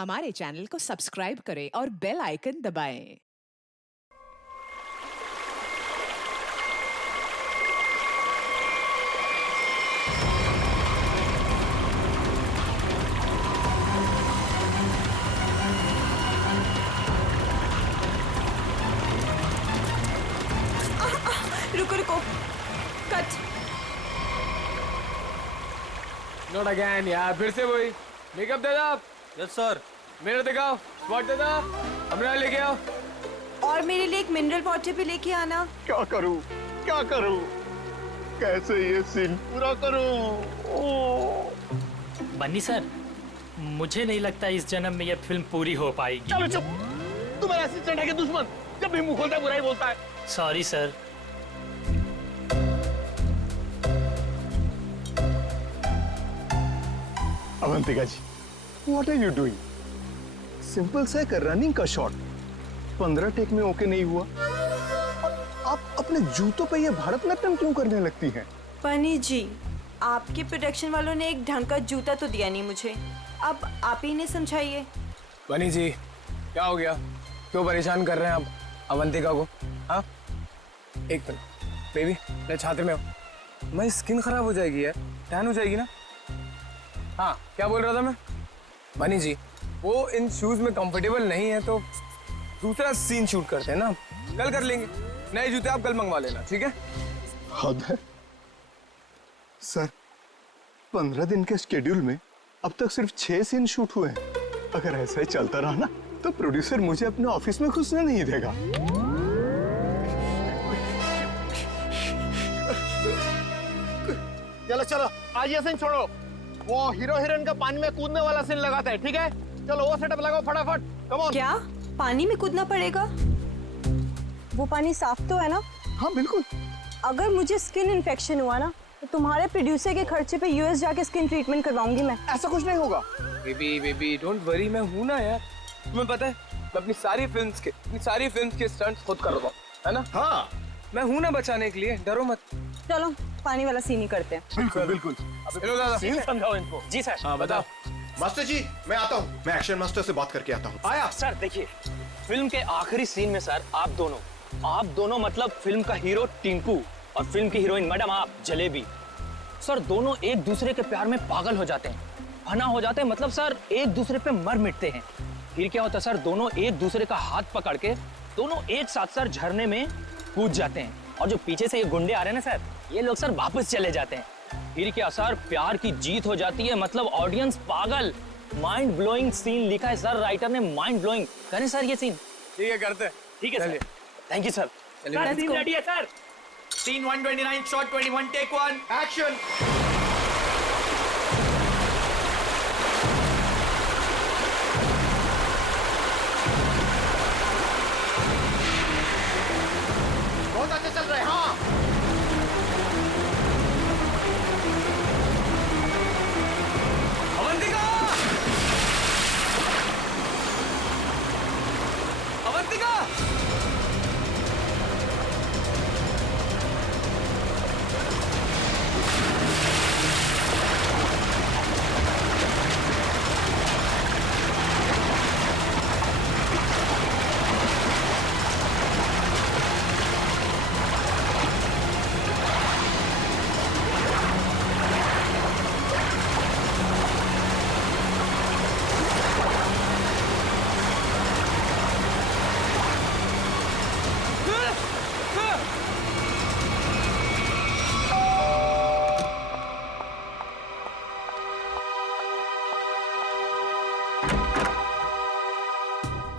हमारे चैनल को सब्सक्राइब करें और बेल आइकन दबाएं। रुको रुको, कट। नॉट अगेन यार, फिर से वही। मेकअप दे दो। Yes sir. मिरर दिखाओ, स्पॉट दे दो, हमरा लेके आओ। और मेरे लिए एक मिनरल वाटर भी लेके आना। क्या करूं, क्या करूं, कैसे ये सीन पूरा करूं? बन्नी सर, मुझे नहीं लगता इस जन्म में यह फिल्म पूरी हो पाएगी। चलो चुप, तुम्हारा असिस्टेंट है कि दुश्मन? जब भी मुंह खोलता है बुराई बोलता है। Sorry sir. Avantika ji, what are you doing? Simple सा एक रनिंग का शॉट 15 टेक में ओके नहीं हुआ। आप अपने जूतों पे ये भारतनाट्यम क्यों करने लगती हैं? बनी जी, आपके प्रोडक्शन वालों ने एक ढंग का जूता तो दिया नहीं मुझे, अब आप ही ने समझाइए। बनी जी, क्या हो गया? क्यों परेशान कर रहे हैं आप अवंतिका को? हाँ, एक मिनट बेबी, मैं छात्र में हूँ। मेरी स्किन खराब हो जाएगी यार, टैन हो जाएगी ना। हाँ, क्या बोल रहा था मैं? बनी जी, वो इन शूज में कंफर्टेबल नहीं है तो दूसरा सीन शूट करते हैं ना, कल कर लेंगे। नए जूते आप कल मंगवा लेना, ठीक है? हद है सर, 15 दिन के शेड्यूल में अब तक सिर्फ 6 सीन शूट हुए हैं। अगर ऐसा ही चलता रहा ना तो प्रोड्यूसर मुझे अपने ऑफिस में घुसने नहीं देगा। चलो चलो, आज ये सीन छोड़ो, वो हीरो हीरोइन का पानी में कूदने वाला सीन लगाते हैं, ठीक है? चलो वो सेटअप लगाओ फटाफट, कम ऑन। क्या पानी में कूदना पड़ेगा? वो पानी साफ तो है ना? हाँ बिल्कुल। अगर मुझे स्किन इन्फेक्शन हुआ ना तो तुम्हारे प्रोड्यूसर के खर्चे पे यूएस जाके स्किन ट्रीटमेंट करवाऊंगी मैं। ऐसा कुछ नहीं होगा। बेबी डोंट वरी, मैं हूं ना यार। तुम्हें पता है, मैं अपनी सारी फिल्म्स के स्टंट्स खुद कर रहा हूं, है ना? हाँ मैं हूं ना बचाने के लिए, डरो मत। चलो पानी वाला सीन ही करते हैं। बिल्कुल बिल्कुल। हेलो दादा, सीन समझाओ इनको। जी सर। हाँ बताओ। मास्टर जी, मैं आता हूँ, मैं एक्शन मास्टर से बात करके आता हूँ। आया सर देखिए, फिल्म के आखिरी सीन में सर आप दोनों मतलब फिल्म का हीरो टिंकू और फिल्म की हीरोइन मैडम आप जलेबी, सर दोनों एक दूसरे के प्यार में पागल हो जाते हैं, फना हो जाते हैं, मतलब सर एक दूसरे पे मर मिटते हैं। फिर क्या होता है सर, दोनों एक दूसरे का हाथ पकड़ के दोनों एक साथ सर झरने में कूद जाते हैं, और जो पीछे से ये गुंडे आ रहे हैं ना सर, ये लोग सर वापस चले जाते हैं। फिर क्या सर, प्यार की जीत हो जाती है, मतलब ऑडियंस पागल। माइंड ब्लोइंग सीन लिखा है सर, राइटर ने माइंड ब्लोइंग। करें सर ये सीन? ठीक है, करते हैं। ठीक है सर, थैंक यू सर। चलिए। सीन रेडी है sir. Scene 129 shot 21 take 1 action. बहुत अच्छे चल रहे हैं। हाँ अवंतिका! अवंतिका!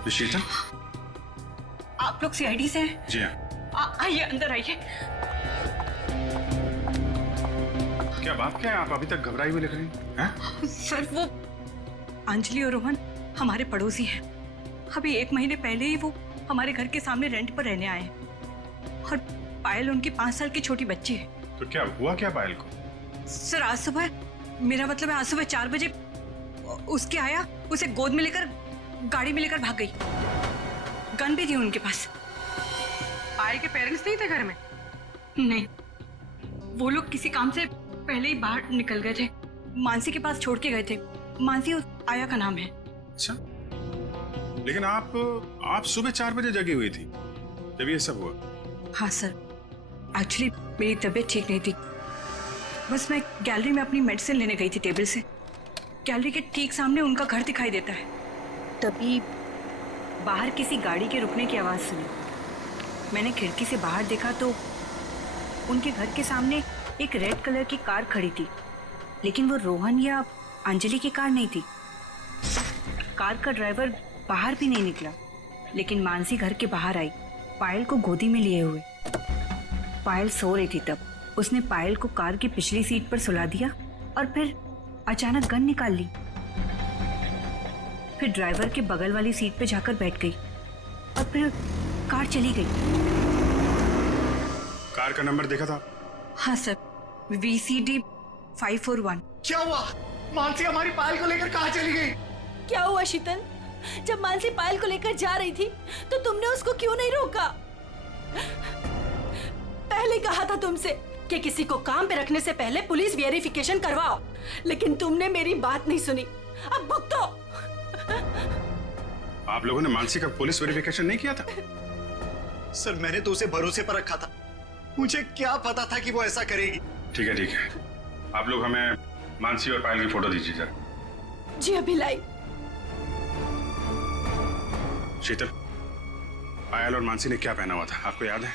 विशेषा, आप लोग सीआईडी से हैं? जी हाँ। आइए अंदर आइए। क्या बात क्या है, आप अभी तक घबराई हुई लग रही हैं? सर वो अंजलि और रोहन हमारे पड़ोसी हैं। अभी 1 महीने पहले ही वो हमारे घर के सामने रेंट पर रहने आए हैं, और पायल उनकी 5 साल की छोटी बच्ची है। तो क्या हुआ क्या पायल को? सर आज सुबह, मेरा मतलब है आज सुबह 4 बजे उसके आया, उसे गोद में लेकर गाड़ी में लेकर भाग गई। गन भी थी उनके पास। पायल के पेरेंट्स नहीं थे घर में? नहीं, वो लोग किसी काम से पहले ही बाहर निकल गए थे, मानसी के पास छोड़ के गए थे। मानसी उस आया का नाम है। अच्छा, लेकिन आप सुबह 4 बजे जगी हुई थी जब ये सब हुआ। हाँ सर, एक्चुअली मेरी तबीयत ठीक नहीं थी। बस मैं गैलरी में अपनी मेडिसिन लेने गई थी टेबल से। गैलरी के ठीक सामने उनका घर दिखाई देता है। तभी बाहर किसी गाड़ी के रुकने की आवाज़ सुनी। मैंने खिड़की से बाहर देखा तो उनके घर के सामने एक रेड कलर की कार खड़ी थी, लेकिन वो रोहन या अंजलि की कार नहीं थी। कार का ड्राइवर बाहर भी नहीं निकला, लेकिन मानसी घर के बाहर आई, पायल को गोदी में लिए हुए। पायल सो रही थी तब। उसने पायल को कार की पिछली सीट पर सुला दिया और फिर अचानक गन निकाल ली। फिर ड्राइवर के बगल वाली सीट पे जाकर बैठ गई और फिर कार चली गई। कार का नंबर देखा था? हाँ सर, VCD 541। क्या हुआ? मानसी हमारी पायल को लेकर कहाँ चली गई? क्या हुआ शीतल? जब मानसी पायल को लेकर जा रही थी तो तुमने उसको क्यों नहीं रोका? पहले कहा था तुमसे कि किसी को काम पे रखने से पहले पुलिस वेरिफिकेशन करवाओ, लेकिन तुमने मेरी बात नहीं सुनी। अब भुगतो। आप लोगों ने मानसी का पुलिस वेरिफिकेशन नहीं किया था? सर मैंने तो उसे भरोसे पर रखा था, मुझे क्या पता था कि वो ऐसा करेगी। ठीक है, आप लोग हमें मानसी और पायल की फोटो दीजिए जरा। जी अभी लाई। शीतल, पायल और मानसी ने क्या पहना हुआ था आपको याद है?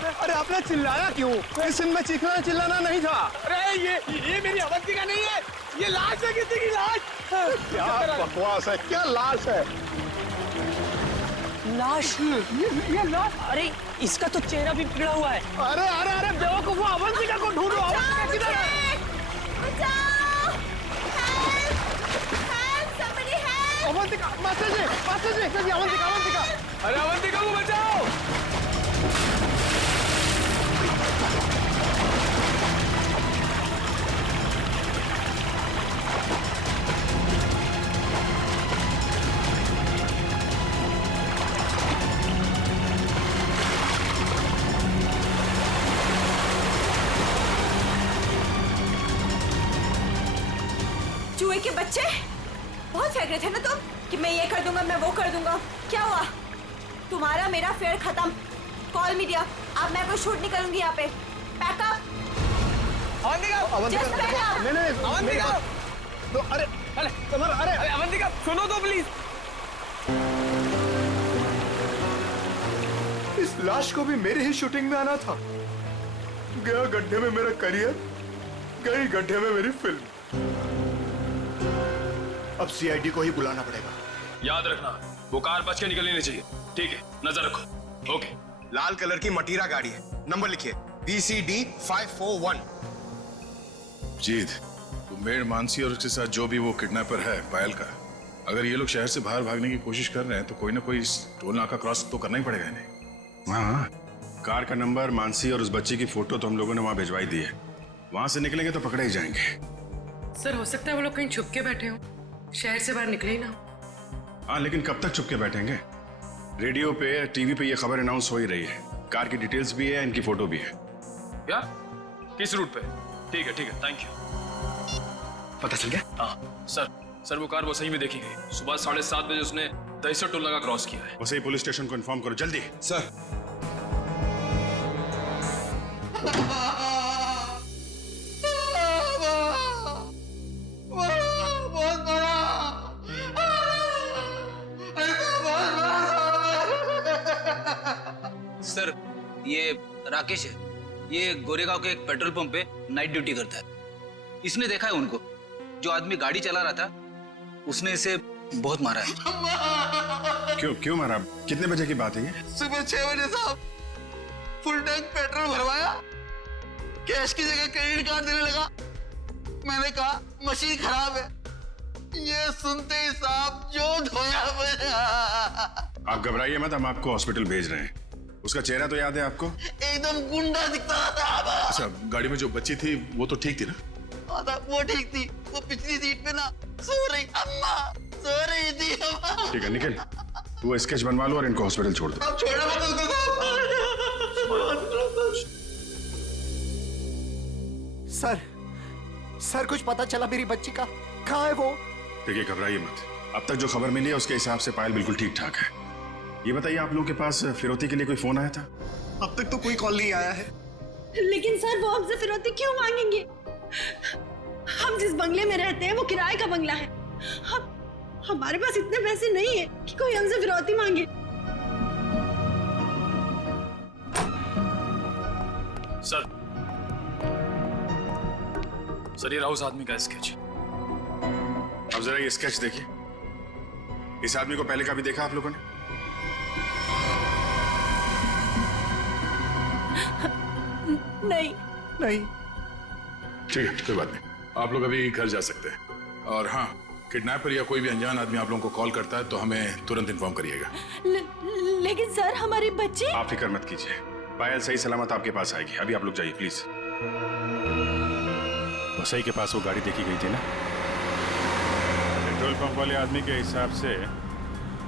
अरे आपने चिल्लाया क्यों? इस सीन में चीखना चिल्लाना नहीं था। अरे ये मेरी अवंतिका नहीं है, ये लाश है, किसी की लाश। क्या बकवास है, क्या लाश है? लाश? ये लाश? अरे इसका तो चेहरा भी बिगड़ा हुआ है। अरे बेवकूफ, अवंतिका को ढूंढो। अवंतिका किधर है? अवंतिका, मास्टर जी, अवंतिका। अरे अवंतिका को बचाओ। चूहे के बच्चे, बहुत फेंक रहे थे ना तुम कि मैं ये कर दूंगा, मैं वो कर दूंगा। क्या हुआ? तुम्हारा मेरा फेयर खत्म। कॉल मीडिया, अब मैं कोई शूट नहीं करूंगी यहाँ पे। पैकअप। अवंतिका, तो अरे अवंतिका सुनो तो प्लीज। इस लाश को भी मेरी ही शूटिंग में आना था। गया गड्ढे में मेरा करियर, गई गड्ढे में मेरी फिल्म। अब CID को ही बुलाना पड़ेगा। याद रखना, वो कार बच के निकलनी नहीं चाहिए। ठीक है, नजर रखो। ओके। लाल कलर की मटीरा गाड़ी है, नंबर लिखिए VCD 541। जीत, मेड मानसी और उसके साथ जो भी वो किडनैपर है पायल का, अगर ये लोग शहर से बाहर भागने की कोशिश कर रहे हैं तो कोई ना कोई टोल नाका क्रॉस तो करना ही पड़ेगा इन्हें। हाँ, कार का नंबर, मानसी और उस बच्ची की फोटो तो हम लोगों ने वहां भिजवाई दी है। वहां से निकलेंगे तो पकड़े ही जाएंगे। सर हो सकता है वो लोग कहीं छुप के बैठे हो, शहर से बाहर निकले ही ना। हाँ, लेकिन कब तक चुप के बैठेंगे? रेडियो पे, टीवी पे ये खबर अनाउंस हो ही रही है। कार की डिटेल्स भी है, इनकी फोटो भी है। क्या? किस रूट पे? ठीक है, थैंक यू। पता चल गया? हाँ सर, वो कार वो सही में देखी गई। सुबह 7:30 बजे उसने दहिसर टोल नाका क्रॉस किया है। वैसे ही पुलिस स्टेशन को इन्फॉर्म करो जल्दी। सर। सर, ये राकेश है। ये गोरेगांव के एक पेट्रोल पंप पे नाइट ड्यूटी करता है। इसने देखा है उनको। जो आदमी गाड़ी चला रहा था उसने इसे बहुत मारा है। क्यों मारा? कितने बजे की बात है ये? सुबह 6 बजे साहब। फुल टैंक पेट्रोल भरवाया, कैश की जगह क्रेडिट कार्ड देने लगा। मैंने कहा मशीन खराब है। ये सुनते ही साहब जो धोया मेरा। आप घबराइए मत, हम आपको हॉस्पिटल भेज रहे हैं। उसका चेहरा तो याद है आपको? एकदम गुंडा दिखता था। अच्छा, गाड़ी में जो बच्ची थी वो तो ठीक थी ना? वो ठीक थी। वो पिछली सीट पे ना सो रही, अम्मा सो रही थी। ठीक है निखिल, वो स्केच बनवा लो और इनको हॉस्पिटल छोड़ दो। सर कुछ पता चला मेरी बच्ची का? कहाँ है वो? देखिए घबराइए मत, अब तक जो खबर मिली है उसके हिसाब से पायल बिल्कुल ठीक ठाक है। ये बताइए आप लोगों के पास फिरौती के लिए कोई फोन आया था? अब तक तो कोई कॉल नहीं आया है। लेकिन सर वो हमसे फिरौती क्यों मांगेंगे? हम जिस बंगले में रहते हैं वो किराए का बंगला है। हमारे पास इतने पैसे नहीं है कि कोई हमसे फिरौती मांगे। सर ये रहा उस आदमी का स्केच। अब जरा ये स्केच देखिए, इस आदमी को पहले कभी देखा आप लोगों ने? नहीं नहीं। ठीक है, कोई बात नहीं, आप लोग अभी घर जा सकते हैं। और हाँ, किडनैपर या कोई भी अनजान आदमी आप लोगों को कॉल करता है तो हमें तुरंत इन्फॉर्म करिएगा। लेकिन सर हमारे बच्चे। आप फिक्र मत कीजिए, पायल सही सलामत आपके पास आएगी। अभी आप लोग जाइए प्लीज। वसई के पास वो गाड़ी देखी गई थी ना? पेट्रोल पंप वाले आदमी के हिसाब से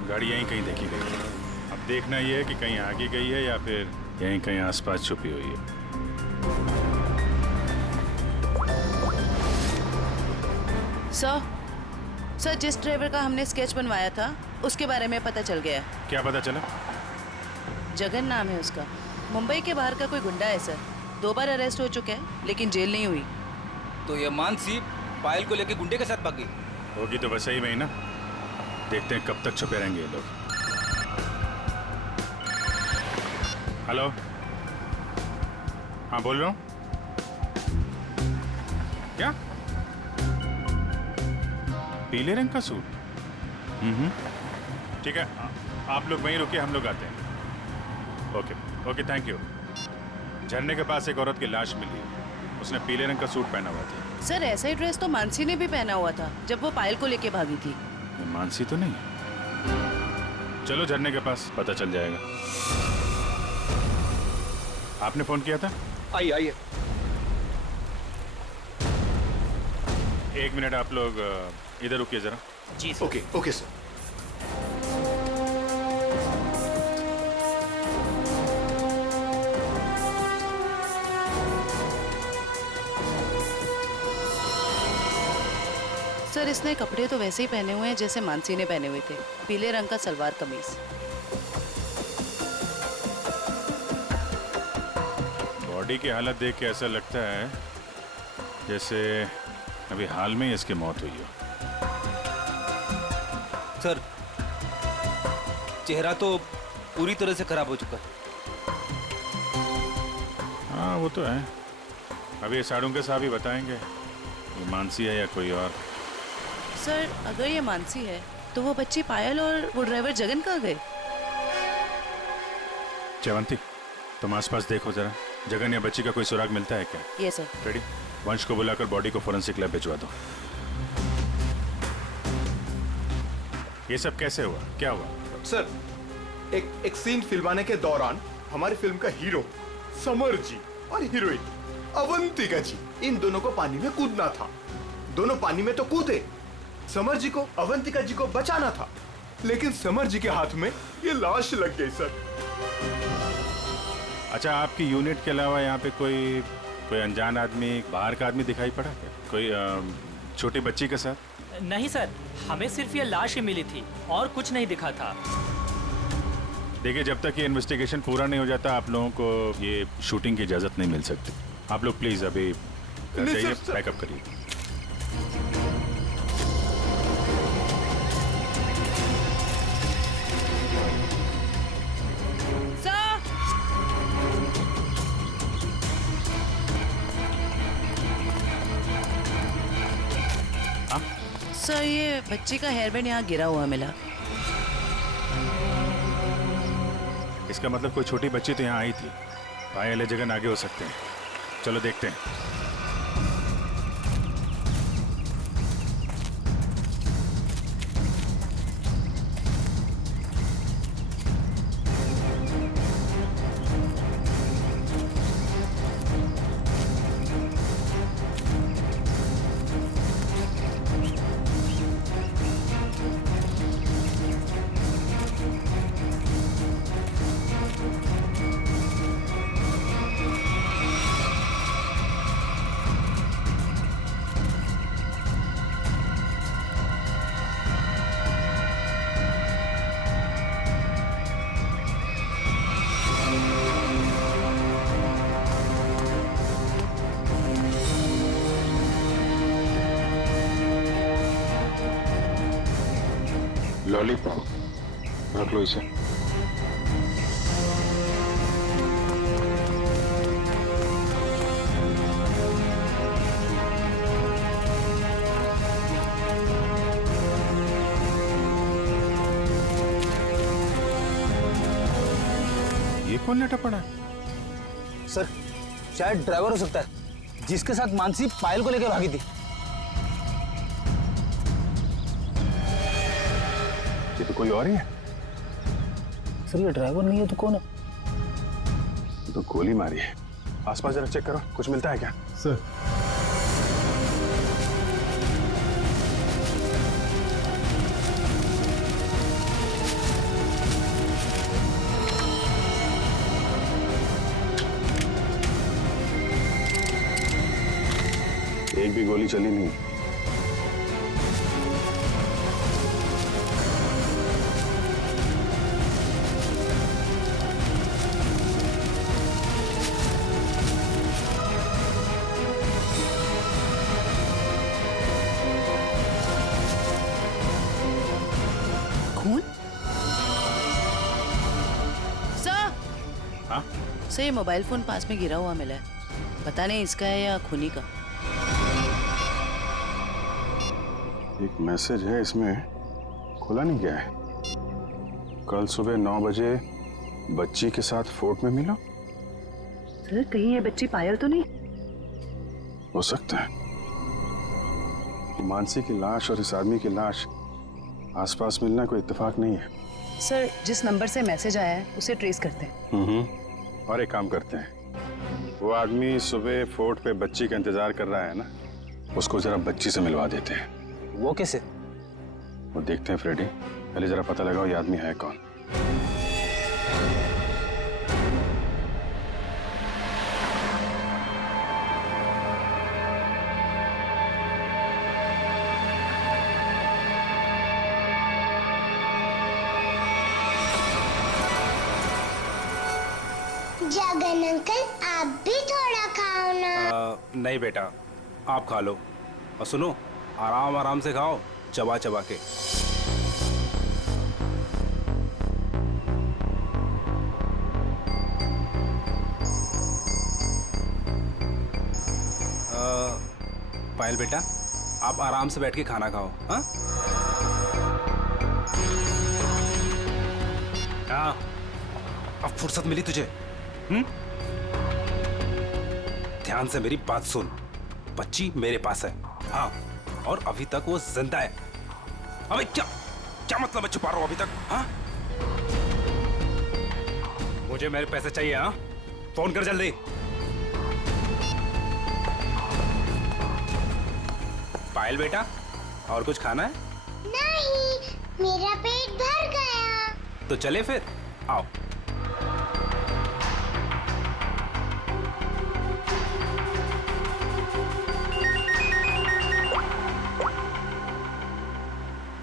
गाड़ी यहीं कहीं देखी गई है। अब देखना ये है कि कहीं आगे गई है या फिर यहीं कहीं आसपास छुपी हुई है। सर जिस ड्राइवर का हमने स्केच बनवाया था उसके बारे में पता चल गया। क्या पता चला? जगन नाम है उसका, मुंबई के बाहर का कोई गुंडा है सर। 2 बार अरेस्ट हो चुका है लेकिन जेल नहीं हुई। तो ये मानसी पायल को लेके गुंडे के साथ भागी होगी तो वसई में ही ना। देखते हैं कब तक छुपे रहेंगे ये लोग। हेलो, हाँ बोल रहा हूँ। क्या? पीले रंग का सूट? ठीक है, आप लोग वहीं रुकिए, हम लोग आते हैं। Okay okay, thank you. झरने के पास एक औरत की लाश मिली है, उसने पीले रंग का सूट पहना हुआ था। सर ऐसा ही ड्रेस तो मानसी ने भी पहना हुआ था जब वो पायल को लेके भागी थी। ये मानसी तो नहीं? चलो झरने के पास, पता चल जाएगा। आपने फोन किया था? आइए आइए। 1 मिनट, आप लोग इधर रुकिए जरा। जी ओके ओके सर। सर इसने कपड़े तो वैसे ही पहने हुए हैं जैसे मानसी ने पहने हुए थे, पीले रंग का सलवार कमीज। बॉडी की हालत देख के ऐसा लगता है जैसे अभी हाल में ही इसकी मौत हुई हो। सर चेहरा तो पूरी तरह से खराब हो चुका है। हाँ वो तो है, अभी ये साड़ू के साहब ही बताएंगे ये मानसी है या कोई और। सर अगर ये मानसी है तो वो बच्ची पायल और वो ड्राइवर जगन कहाँ गए? जयवंती, तुम आसपास देखो जरा, जगन या बच्ची का कोई सुराग मिलता है क्या? ये सर। रेडी, वंश को बुलाकर बॉडी को फोरेंसिक लैब भिजवा दो। ये सब कैसे हुआ, क्या हुआ? सर एक सीन फिल्माने के दौरान हमारी फिल्म का हीरो समर जी और हीरोइन अवंतिका जी, इन दोनों को पानी में कूदना था। दोनों पानी में तो कूदे, समर जी को अवंतिका जी को बचाना था, लेकिन समर जी के हाथ में ये लाश लग गई सर। अच्छा, आपकी यूनिट के अलावा यहाँ पे कोई अनजान आदमी, बाहर का आदमी दिखाई पड़ा क्या? कोई छोटी बच्ची के साथ? नहीं सर, हमें सिर्फ ये लाश ही मिली थी और कुछ नहीं दिखा था। देखिए, जब तक ये इन्वेस्टिगेशन पूरा नहीं हो जाता आप लोगों को ये शूटिंग की इजाजत नहीं मिल सकती। आप लोग प्लीज अभी घर जाइए, पैकअप करिए। सर ये बच्ची का हेयर बैंड यहाँ गिरा हुआ मिला। इसका मतलब कोई छोटी बच्ची तो यहाँ आई थी। पायल या जगन आगे हो सकते हैं, चलो देखते हैं। लॉलीपॉप रख लो इसे। ये कौन लेटा पड़ा है? सर शायद ड्राइवर हो सकता है, जिसके साथ मानसी पायल को लेकर भागी थी। ये तो कोई और ही है। सर ये ड्राइवर नहीं है तो कौन है? तो गोली मारी है। आसपास जरा चेक करो, कुछ मिलता है क्या? सर एक भी गोली चली नहीं। खून? सर हाँ? सर ये मोबाइल फोन पास में गिरा हुआ मिला है, पता नहीं इसका है या खूनी का। एक मैसेज है इसमें, खुला नहीं गया है। कल सुबह 9 बजे बच्ची के साथ फोर्ट में मिला। सर कहीं ये बच्ची पायल तो नहीं? हो सकता है। मानसी की लाश और इस आदमी की लाश आसपास मिलना कोई इत्तेफाक नहीं है। सर जिस नंबर से मैसेज आया है उसे ट्रेस करते हैं। और एक काम करते हैं, वो आदमी सुबह फोर्ट पे बच्ची का इंतजार कर रहा है ना, उसको जरा बच्ची से मिलवा देते हैं। वो कैसे? वो देखते हैं फ्रेडी, पहले जरा पता लगाओ ये आदमी है कौन। जगन अंकल आप भी थोड़ा खाओ ना। नहीं बेटा, आप खा लो और सुनो, आराम आराम से खाओ, चबा चबा के। पायल बेटा, आप आराम से बैठ के खाना खाओ। हाँ हाँ, अब फुर्सत मिली तुझे? ध्यान से मेरी बात सुन, बच्ची मेरे पास है। हाँ, और अभी तक वो जिंदा है। अबे क्या क्या मतलब है छुपा रहा हूं अभी तक? हाँ, मुझे मेरे पैसे चाहिए। हाँ, फोन कर जल्दी। पायल बेटा, और कुछ खाना है? नहीं, मेरा पेट भर गया। तो चले फिर, आओ।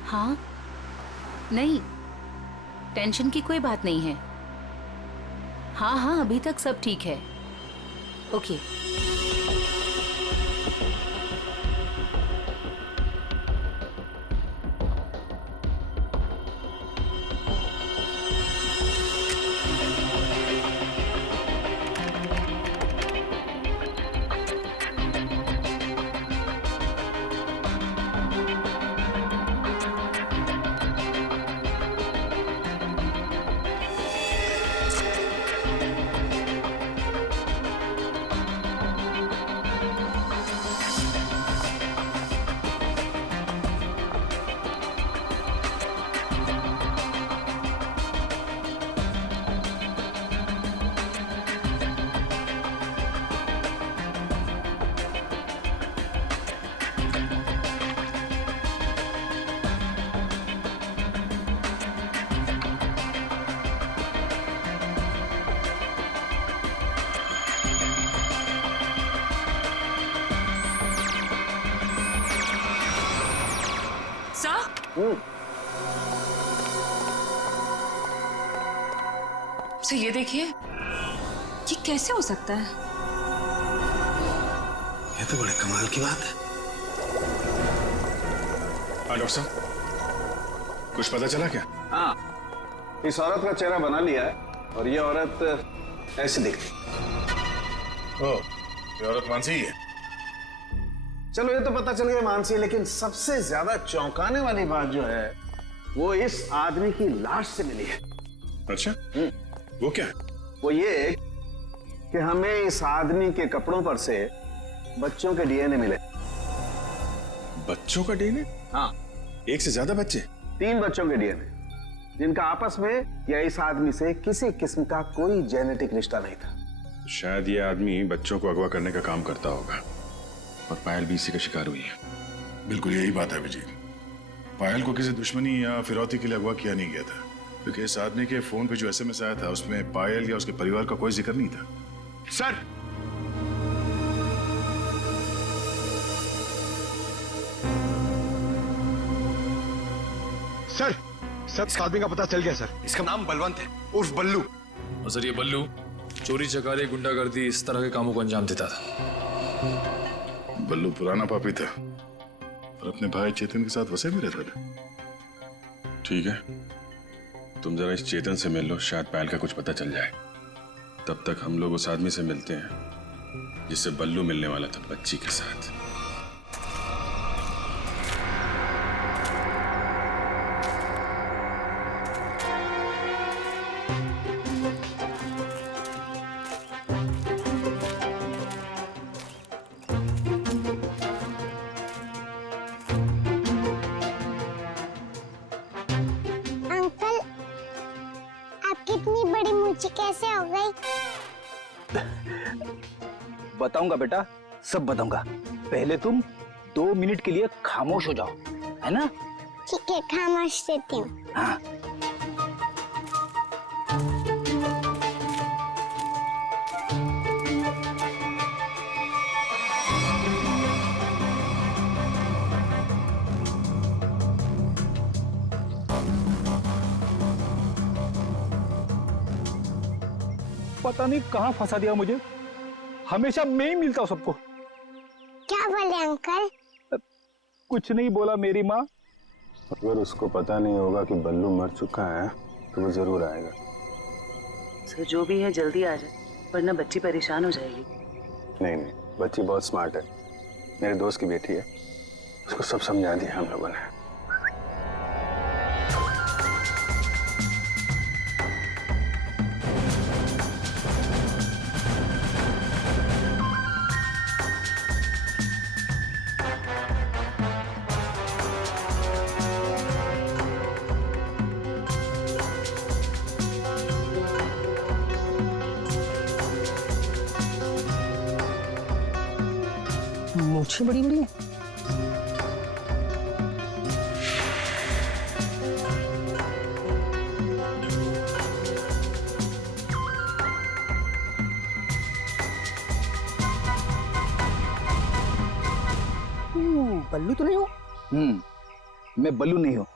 हाँ, नहीं, टेंशन की कोई बात नहीं है। हाँ हाँ, अभी तक सब ठीक है। ओके। सर ये देखिए, ये कैसे हो सकता है? ये तो बड़े कमाल की बात है। हाँ डॉक्टर साहब, कुछ पता चला क्या? हाँ, इस औरत का चेहरा बना लिया है और ये औरत ऐसी दिखती। ओ, ये औरत मानसी ही है। चलो ये तो पता चल गया मानसी, लेकिन सबसे ज्यादा चौंकाने वाली बात जो है वो इस आदमी की लाश से मिली है। अच्छा, वो क्या? वो ये कि हमें इस आदमी के कपड़ों पर से बच्चों के डीएनए मिले। बच्चों का डीएनए? हाँ, एक से ज्यादा बच्चे? 3 बच्चों के डीएनए, जिनका आपस में या इस आदमी से किसी किस्म का कोई जेनेटिक रिश्ता नहीं था। शायद ये आदमी बच्चों को अगवा करने का काम करता होगा और पायल भी इसी का शिकार हुई है। बिल्कुल यही बात है अभिजीत। पायल को किसी दुश्मनी या फिरौती के लिए अगवा किया नहीं गया था, क्योंकि इस आदमी के फोन पे जो एसएमएस आया था उसमें पायल या उसके परिवार का कोई जिक्र नहीं था। सर, सर, इस आदमी का पता चल गया सर। इसका नाम बलवंत है, उर्फ बल्लू। और सर ये बल्लू चोरी चकारी गुंडागर्दी इस तरह के कामों को अंजाम देता था। बल्लू पुराना पापी था और अपने भाई चेतन के साथ वैसे भी रहता था। ठीक है, तुम जरा इस चेतन से मिल लो, शायद पायल का कुछ पता चल जाए। तब तक हम लोग उस आदमी से मिलते हैं जिससे बल्लू मिलने वाला था बच्ची के साथ। अंकल, आपकी इतनी बड़ी मूंछ कैसे हो गई? बताऊंगा बेटा, सब बताऊंगा। पहले तुम 2 मिनट के लिए खामोश हो जाओ, है ना? ठीक है, खामोश रहती हूँ। हाँ। पता नहीं कहाँ फंसा दिया मुझे, हमेशा मैं ही मिलता हूँ सबको। क्या बोले अंकल? कुछ नहीं बोला मेरी माँ। अगर उसको पता नहीं होगा कि बल्लू मर चुका है तो वो जरूर आएगा। सर जो भी है जल्दी आ जाए, वरना बच्ची परेशान हो जाएगी। नहीं नहीं, बच्ची बहुत स्मार्ट है, मेरे दोस्त की बेटी है, उसको सब समझा दिया हम लोगों ने। मूछें बड़ी बड़ी हैं। बल्लू तो नहीं हो? मैं बल्लू नहीं हूँ,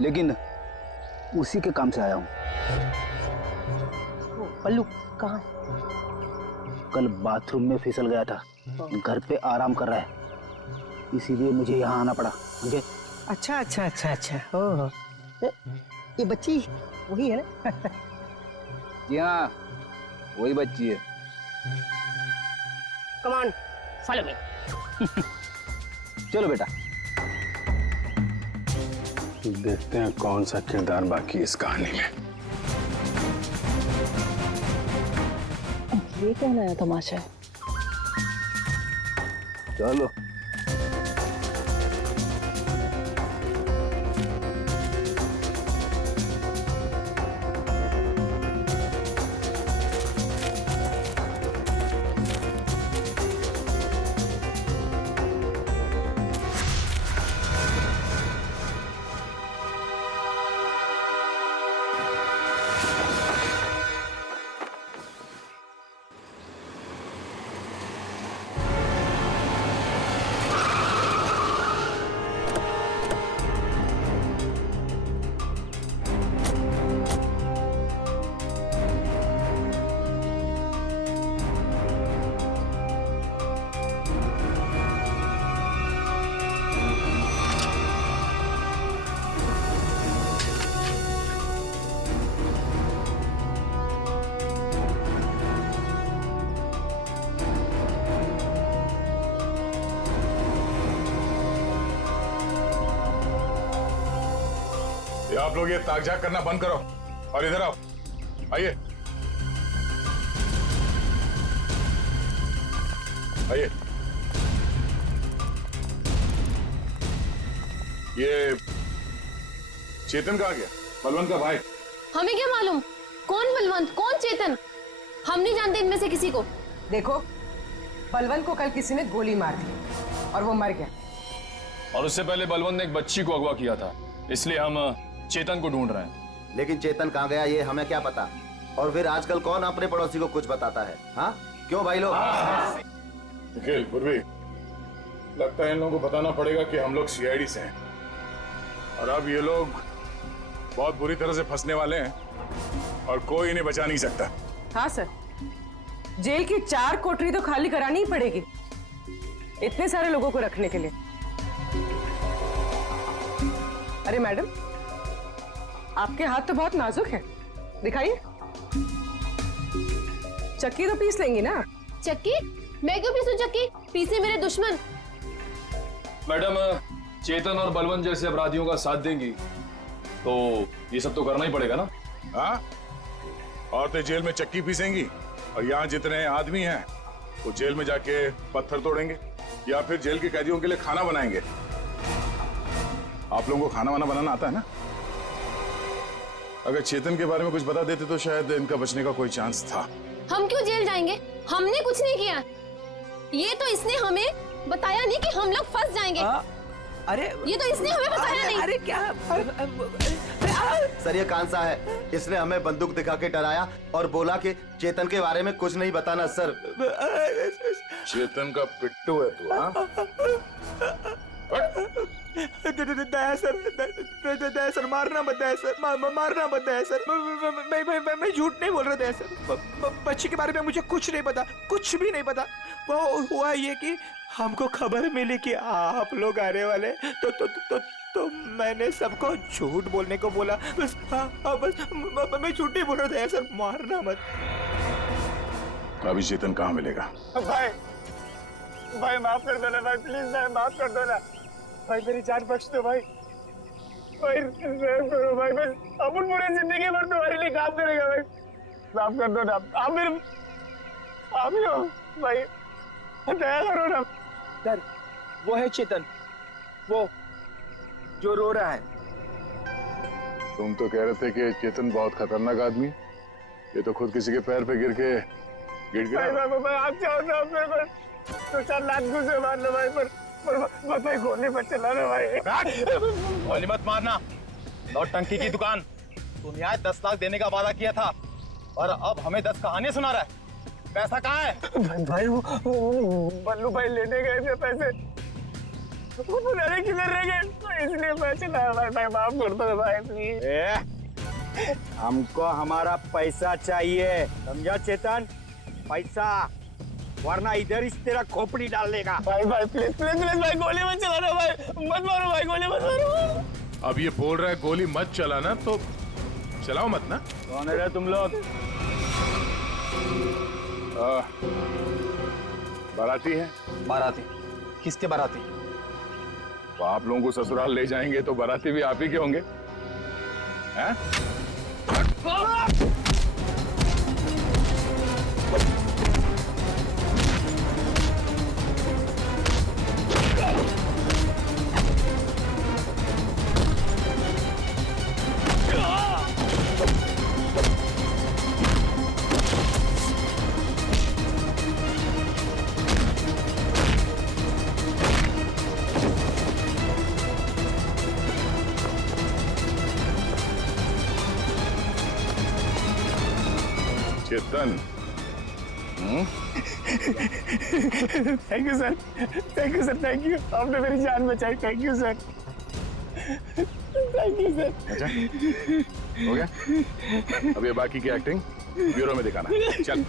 लेकिन उसी के काम से आया हूँ। बल्लू कहाँ? कल बाथरूम में फिसल गया था, घर पे आराम कर रहा है, इसीलिए मुझे यहाँ आना पड़ा। समझे? अच्छा अच्छा अच्छा अच्छा। ओह, ये बच्ची वही है ना? जी हाँ, वही बच्ची है। Come on, follow me. चलो बेटा। देखते हैं कौन सा किरदार बाकी इस कहानी में। ये क्या नया तमाशा है? चलो। ये आप लोग ये ताक-झाक करना बंद करो और इधर आओ। आइए आइए। ये चेतन कहाँ गया? बलवंत का भाई। हमें क्या मालूम कौन बलवंत कौन चेतन, हम नहीं जानते इनमें से किसी को। देखो, बलवंत को कल किसी ने गोली मार दी और वो मर गया। और उससे पहले बलवंत ने एक बच्ची को अगवा किया था, इसलिए हम चेतन को ढूंढ रहे हैं। लेकिन चेतन कहाँ गया ये हमें क्या पता। और फिर आजकल कौन अपने पड़ोसी को कुछ बताता है? हाँ क्यों भाई लोग? निखिल, पूर्वी, लगता है इन लोगों को बताना पड़ेगा कि हम लोग सीआईडी से हैं और अब ये लोग बहुत बुरी तरह से फंसने वाले हैं और कोई इन्हें बचा नहीं सकता। हाँ सर, जेल की 4 कोठरी तो खाली करानी ही पड़ेगी इतने सारे लोगों को रखने के लिए। अरे मैडम, आपके हाथ तो बहुत नाजुक है, दिखाइए। चक्की तो पीस लेंगी ना? चक्की? मैं क्यों पीसूं चक्की? पीसे मेरे दुश्मन। मैडम, चेतन और बलवंत जैसे अपराधियों का साथ देंगी तो ये सब तो करना ही पड़ेगा ना। हाँ, औरतें जेल में चक्की पीसेंगी और यहाँ जितने आदमी हैं वो जेल में जाके पत्थर तोड़ेंगे या फिर जेल के कैदियों के लिए खाना बनाएंगे। आप लोगों को खाना वाना बनाना आता है ना? अगर चेतन के बारे में कुछ बता देते तो शायद इनका बचने का कोई चांस था। हम क्यों जेल जाएंगे? हमने कुछ नहीं किया। ये तो इसने हमें बताया नहीं कि हम लोग फंस जाएंगे। अरे ये तो इसने हमें बताया नहीं। अरे क्या? सर ये कांसा है, इसने हमें बंदूक दिखा के डराया और बोला कि चेतन के बारे में कुछ नहीं बताना। सर चेतन का पिट्टू है तू? हाँ, दया सर, मारना मत दया सर, मारना मत दया सर। मैं झूठ नहीं बोल रहा दया सर। बच्ची के बारे में मुझे कुछ नहीं पता, कुछ भी नहीं पता। वो हुआ ये कि हमको खबर मिली कि आप लोग आने वाले, तो मैंने सबको झूठ बोलने को बोला। बस बस मैं झूठ नहीं बोल रहा दया सर, मारना मत। अभी चेतन कहाँ मिलेगा? भाई माफ कर दो ना भाई, प्लीज भाई माफ कर दो ना भाई, मेरी जान बख्श दो भाई। भाई करो भाई, बस अपन पूरी जिंदगी भर तुम्हारे लिए काम करेगा भाई, माफ कर दो ना। आप ही हो भाई, दया करो ना। सर वो है चेतन, वो जो रो रहा है। तुम तो कह रहे थे कि चेतन बहुत खतरनाक आदमी, ये तो खुद किसी के पैर पे गिर के गिर गया। भाई आप चाहो तो आप मेरे को 2-4 लाख घुसे मार लो भाई, पर भाई गोली मत चलाना भाई। गोली मत मारना, नौटंकी की दुकान। तुम यहाँ 10 लाख देने का वादा किया था और अब हमें 10 कहानियां सुना रहा है। पैसा कहाँ है? भाई वो बल्लू भाई लेने गए थे पैसे, वो पता नहीं किधर रह गए, तो इसलिए मैं चला। भाई माफ कर दो भाई प्लीज। हमको हमारा पैसा चाहिए, समझा चेतन? पैसा, वरना इधर इस तेरा खोपड़ी डाल देगा। भाई प्लीज प्लीज प्लीज भाई, गोली मत चलाना भाई, मत मारो भाई, गोली मत मारो। अब ये बोल रहा है गोली मत चलाना, तो चलाओ मत ना। कौन है तुम लोग? बाराती है। बाराती? किसके बाराती? तो आप लोगों को ससुराल ले जाएंगे तो बाराती भी आप ही के होंगे, हैं? Chetan, thank you sir, thank you sir, thank you. आपने मेरी जान बचाई, thank you sir, thank you sir. अच्छा हो गया? अब ये बाकी की एक्टिंग ब्यूरो में दिखाना। चल।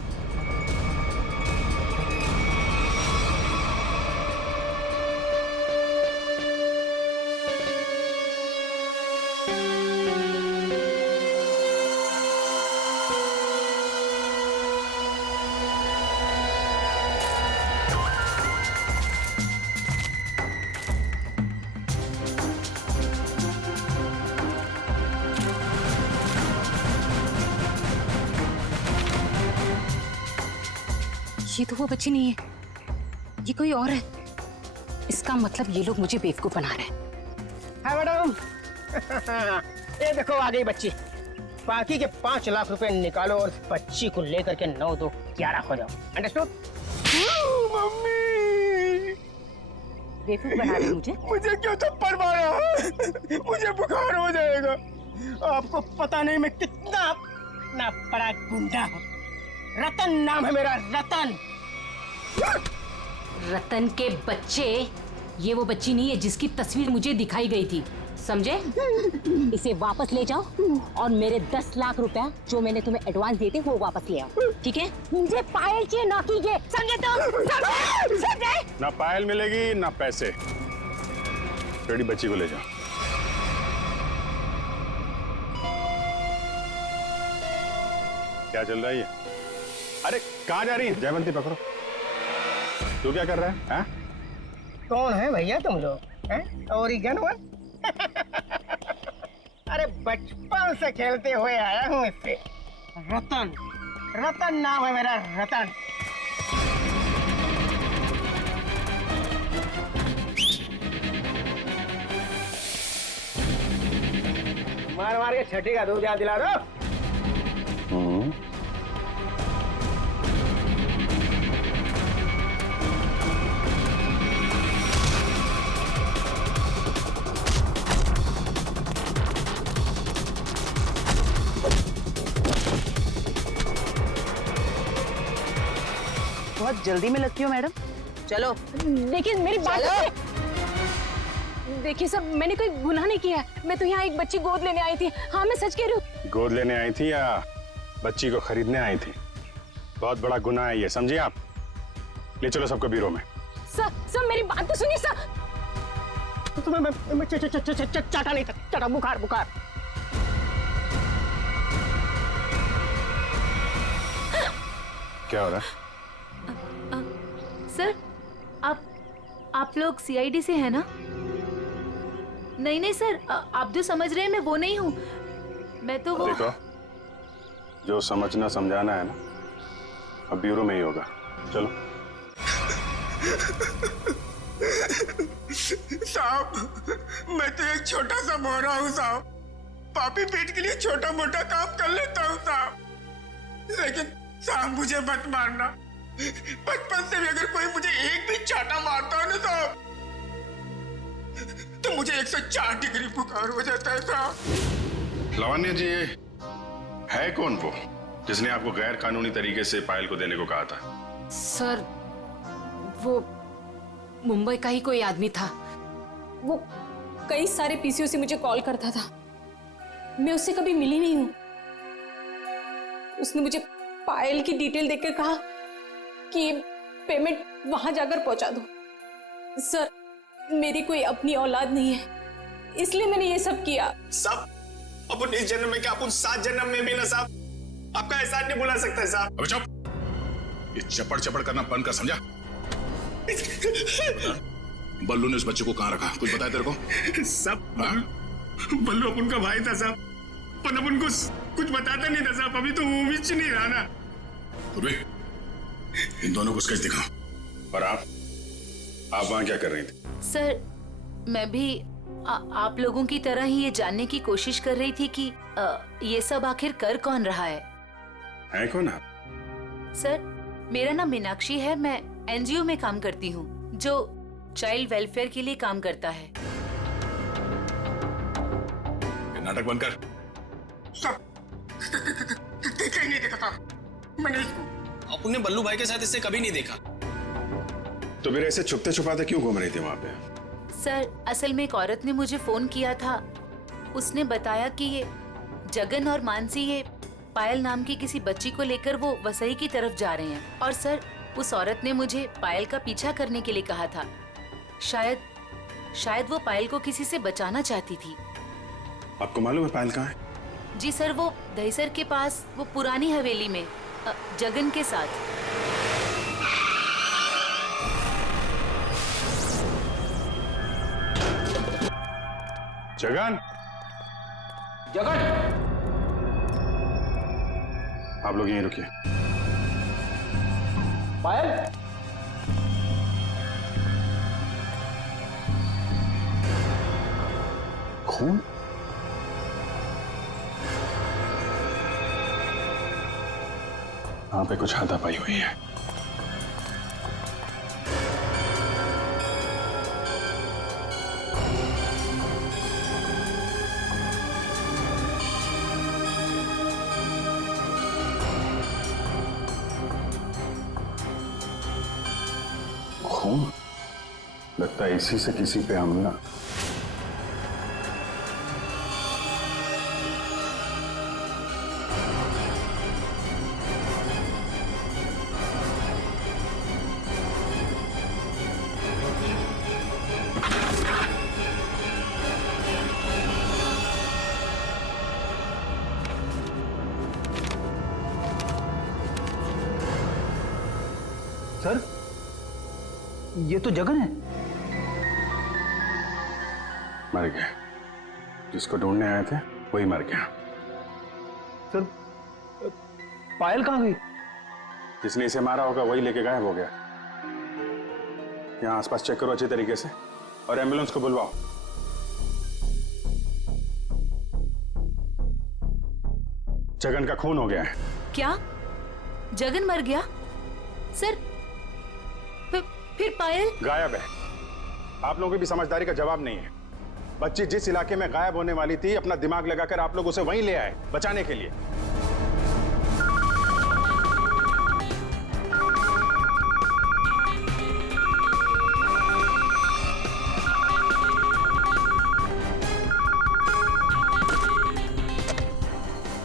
ये तो वो बच्ची नहीं है, ये कोई और है। इसका मतलब ये लोग मुझे बेवकूफ बना रहे हैं। हाँ मैडम, ये देखो आ गई बच्ची। बाकी के 5 लाख रुपए निकालो और बच्ची को लेकर के 9 2 11 हो जाओ। अंडरस्टूड? मम्मी बेवकूफ बना रहे मुझे। मुझे क्यों थप्पड़ मारा? मुझे बुखार हो जाएगा। आपको पता नहीं मैं कितना बड़ा गुंडा हूँ। रतन नाम है मेरा, रतन। रतन के बच्चे, ये वो बच्ची नहीं है जिसकी तस्वीर मुझे दिखाई गई थी, समझे? इसे वापस ले जाओ और मेरे 10 लाख रुपया जो मैंने तुम्हें एडवांस दिए थे वो वापस ले आओ, ठीक है? मुझे पायल चाहिए, ना कीजिए, समझे तो? समझे? ना पायल मिलेगी ना पैसे। रेडी, बच्ची को ले जाओ। क्या चल रहा है ये? अरे कहाँ जा रही है? जयवंती पकड़ो। तू क्या कर रहा है? हाँ? कौन है भैया तुम लोग? ओरिजिनल? अरे बचपन से खेलते हुए आया हूँ इससे। रतन, रतन नाम है मेरा, रतन। मार मार के छठी का दूध याद दिला दो। बहुत जल्दी में लगती हो मैडम, चलो। देखिए मेरी बात देखिए सब, मैंने कोई गुनाह नहीं किया है। मैं तो यहाँ एक बच्ची गोद लेने आई थी। हाँ मैं सच कह रही हूँ। गोद लेने आई थी या बच्ची को खरीदने आई थी? बहुत बड़ा गुनाह है ये, समझिए आप। ले चलो सबको ब्यूरो में। सर मेरी बात तो सुनिए सर। तुम्हें चाटा नहीं था, चाटा बुखार बुखार। क्या हो रहा है? सर, आप लोग सीआईडी से हैं ना? नहीं सर, आप जो समझ रहे हैं मैं वो नहीं हूँ। मैं तो वो... देखो, जो समझना समझाना है ना, अब ब्यूरो में ही होगा। चलो। साहब, मैं तो एक छोटा सा मोहरा हूँ साहब। पापी पेट के लिए छोटा मोटा काम कर लेता हूँ साहब। लेकिन साहब मुझे मत मारना। बचपन से भी अगर कोई मुझे एक भी चाटा मारता है ना साहब, तो मुझे 104 डिग्री बुखार हो जाता है साहब। लावण्य जी, है कौन वो जिसने आपको गैर कानूनी तरीके से पायल को देने को कहा था? सर, वो मुंबई का ही कोई आदमी था। वो कई सारे पीसीओ से मुझे कॉल करता था। मैं उससे कभी मिली नहीं हूँ। उसने मुझे पायल की डिटेल देकर कहा कि पेमेंट वहां जाकर पहुंचा दो। सर, मेरी कोई अपनी औलाद नहीं है, इसलिए मैंने ये सब किया। साहब, अपन इस जन्म में क्या, अपन 7 जन्म में भी ना साहब आपका एहसान नहीं भुला सकता है साहब। अबे चुप, ये चपड़ चपड़ करना बंद कर, समझा? बल्लू ने उस बच्चे को कहाँ रखा, कुछ बताया तेरे को? सब बल्लू अपन का भाई था साहब, पर अपन को कुछ बताता नहीं था साहब। अभी तो वो भी नहीं रहा ना। इन दोनों को स्केच दिखाओ। और आप वहां क्या कर रही थी? सर, मैं भी आप लोगों की तरह ही ये जानने की कोशिश कर रही थी कि ये सब आखिर कर कौन रहा है कौन आप? सर, मेरा नाम मीनाक्षी है। मैं एनजीओ में काम करती हूँ जो चाइल्ड वेलफेयर के लिए काम करता है। नाटक बंद कर। देखा ही नहीं देखा मैंने इसको। अपन ने बल्लू भाई के साथ इससे कभी नहीं देखा। तो फिर ऐसे छुपते छुपाते क्यों घूम रही थी वहां पे? सर, असल में एक औरत ने मुझे फोन किया था। उसने बताया कि ये जगन और मानसी ये पायल नाम की किसी बच्ची को लेकर वो वसई की तरफ जा रहे हैं। और सर, उस औरत ने मुझे पायल का पीछा करने के लिए कहा था। शायद वो पायल को किसी से बचाना चाहती थी। आपको मालूम है पायल कहाँ है? जी सर, वो दहीसर के पास वो पुरानी हवेली में जगन के साथ। जगन, जगन, आप लोग यहीं रुकिए। पायल खून? यहाँ पे कुछ हाथापाई हुई है। खून? लगता है इसी से किसी पे हमला। सर, ये तो जगन है। मर गया। जिसको ढूंढने आए थे वही मर गया। सर, पायल कहाँ गई? जिसने इसे मारा होगा वही लेके गायब हो गया। यहाँ आसपास चेक करो अच्छी तरीके से और एम्बुलेंस को बुलवाओ। जगन का खून हो गया है। क्या? जगन मर गया? सर, फिर पायल गायब है। आप लोगों की भी समझदारी का जवाब नहीं है। बच्ची जिस इलाके में गायब होने वाली थी, अपना दिमाग लगाकर आप लोग उसे वहीं ले आए बचाने के लिए।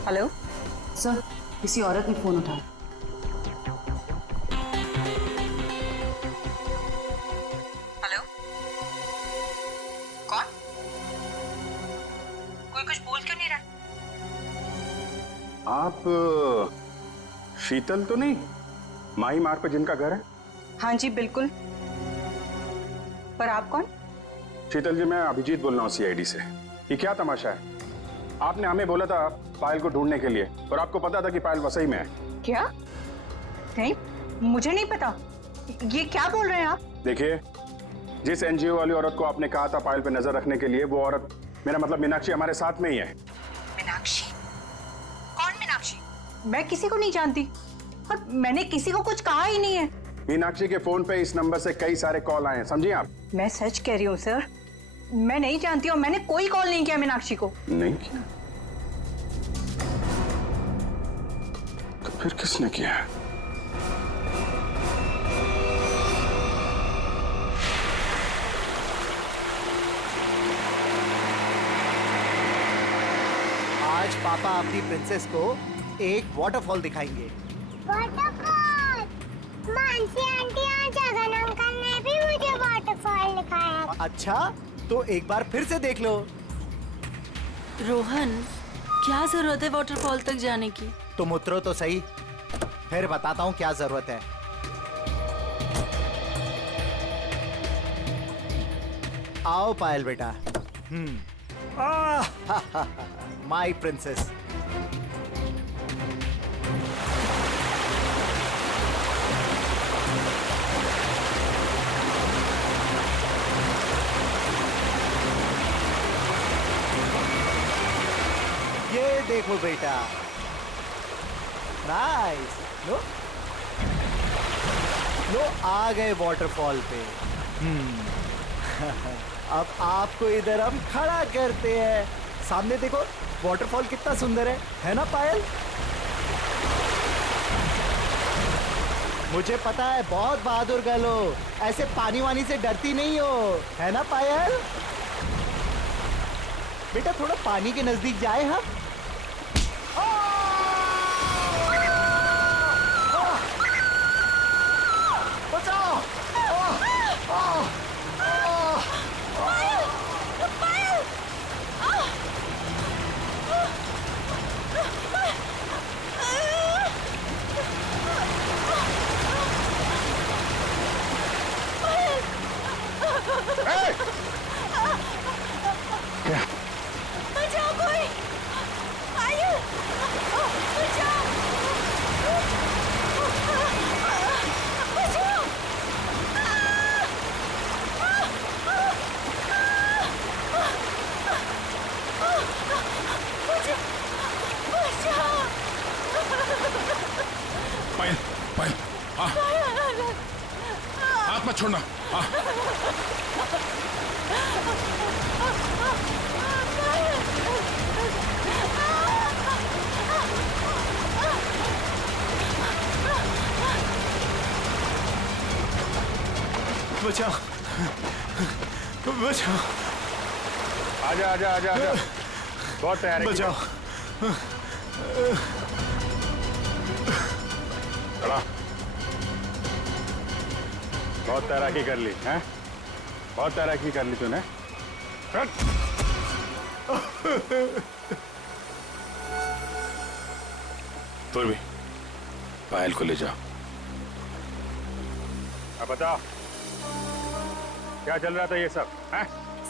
हेलो सर, किसी औरत ने फोन उठाया। हेलो, कौन? कोई कुछ बोल क्यों नहीं रहा? आप शीतल तो नहीं? माही मार्ग पे जिनका घर है? हाँ जी बिल्कुल। पर आप कौन? शीतल जी, मैं अभिजीत बोल रहा हूँ सीआईडी से। ये क्या तमाशा है? आपने हमें बोला था पायल को ढूंढने के लिए और आपको पता था कि पायल वसई में है। क्या? नहीं, मुझे नहीं पता। ये क्या बोल रहे हैं आप? देखिए, जिस एनजीओ वाली औरत को आपने कहा था पायल पे नजर रखने के लिए, वो औरत, मेरा मतलब मीनाक्षी, हमारे साथ में ही है। मीनाक्षी? कौन मीनाक्षी? मैं किसी को नहीं जानती और मैंने किसी को कुछ कहा ही नहीं है। मीनाक्षी के फोन पे इस नंबर से कई सारे कॉल आए हैं, समझिए आप। मैं सच कह रही हूँ सर, मैं नहीं जानती और मैंने कोई कॉल नहीं किया मीनाक्षी को। नहीं किया? तो फिर किसने किया है? आज पापा अपनी प्रिंसेस को एक वाटरफॉल दिखाएंगे। वाटरफॉल? मानसी आंटी और जगन अंकल ने भी मुझे वाटरफॉल दिखाया। अच्छा, तो एक बार फिर से देख लो। रोहन, क्या जरूरत है वाटरफॉल तक जाने की? तुम उतरो तो सही, फिर बताता हूँ क्या जरूरत है। आओ पायल बेटा। My princess. ये देखो बेटा, नाइस। लो लो, आ गए वाटरफॉल पे। अब आपको इधर हम खड़ा करते हैं। सामने देखो, वाटरफॉल कितना सुंदर है ना पायल? मुझे पता है बहुत बहादुर गर्ल हो, ऐसे पानी वानी से डरती नहीं हो, है ना पायल? बेटा थोड़ा पानी के नजदीक जाए हम। बचाओ! बचाओ कोई! पायल, हाँ, हाथ मत छोड़ना, हाँ। बचाओ, बचाओ। आजा आजा आजा आजा, बहुत तैयारी। बचाओ। खड़ा। बहुत तैराकी कर ली, हैं? बहुत तैराकी कर ली तूने। तुम भी पायल को ले जाओ। अब बताओ क्या चल रहा था ये सब, हैं?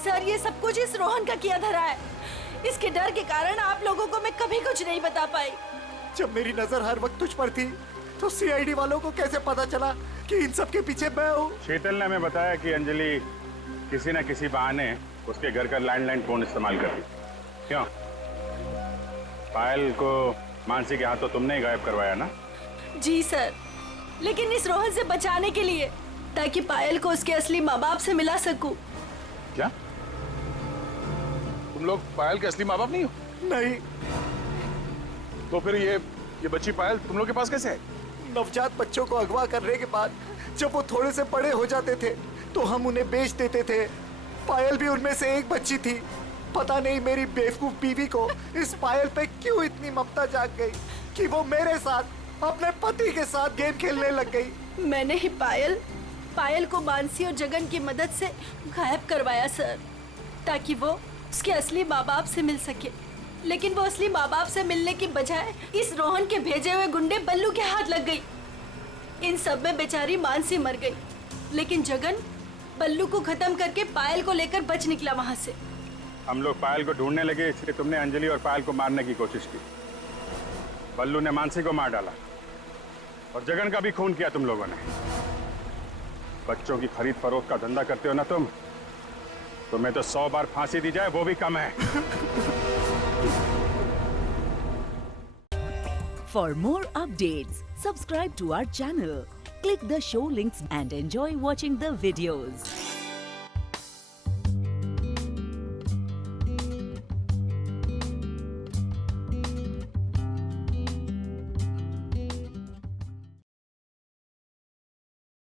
सर ये सब कुछ इस रोहन का किया धरा है। इसके डर के कारण आप लोगों को मैं कभी कुछ नहीं बता पाई। जब मेरी नजर हर वक्त तुझ पर थी तो सीआईडी वालों को कैसे पता चला कि इन सब के पीछे मैं हूँ? शीतल ने हमें बताया कि अंजलि किसी न किसी बहाने उसके घर का लैंडलाइन फोन इस्तेमाल करती। क्यों? पायल को मानसी के हाथों तुमने ही गायब करवाया ना? जी सर, लेकिन इस रोहन से बचाने के लिए, ताकि पायल को उसके असली माँ बाप से मिला सकूं। क्या? तुम लोग पायल के असली माँ बाप नहीं हो? नहीं। तो फिर ये बच्ची पायल तुम लोग के पास कैसे है? नवजात बच्चों को अगवा करने के बाद जब वो थोड़े से बड़े हो जाते थे तो हम उन्हें बेच देते थे। पायल भी उनमें से एक बच्ची थी। पता नहीं मेरी बेवकूफ बीवी को इस पायल पे क्यों इतनी ममता जाग गई कि वो मेरे साथ अपने पति के साथ गेम खेलने लग गई। मैंने ही पायल को मानसी और जगन की मदद से गायब करवाया सर, ताकि वो उसके असली माँ बाप से मिल सके। लेकिन वो असली माँ बाप से मिलने की बजाय इस रोहन के भेजे हुए गुंडे बल्लू के हाथ लग गई। इन सब में बेचारी मानसी मर गई, लेकिन जगन बल्लू को खत्म करके पायल को लेकर बच निकला वहां से। हम लोग पायल को ढूंढने लगे, इसलिए तुमने अंजलि और पायल को मारने की कोशिश की। बल्लू ने मानसी को मार डाला और जगन का भी खून किया तुम लोगों ने। बच्चों की खरीद फरोख्त का धंधा करते हो ना तुम, तुम्हें तो 100 बार फांसी दी जाए वो भी कम है। For more updates, subscribe to our channel, click the show links and enjoy watching the videos.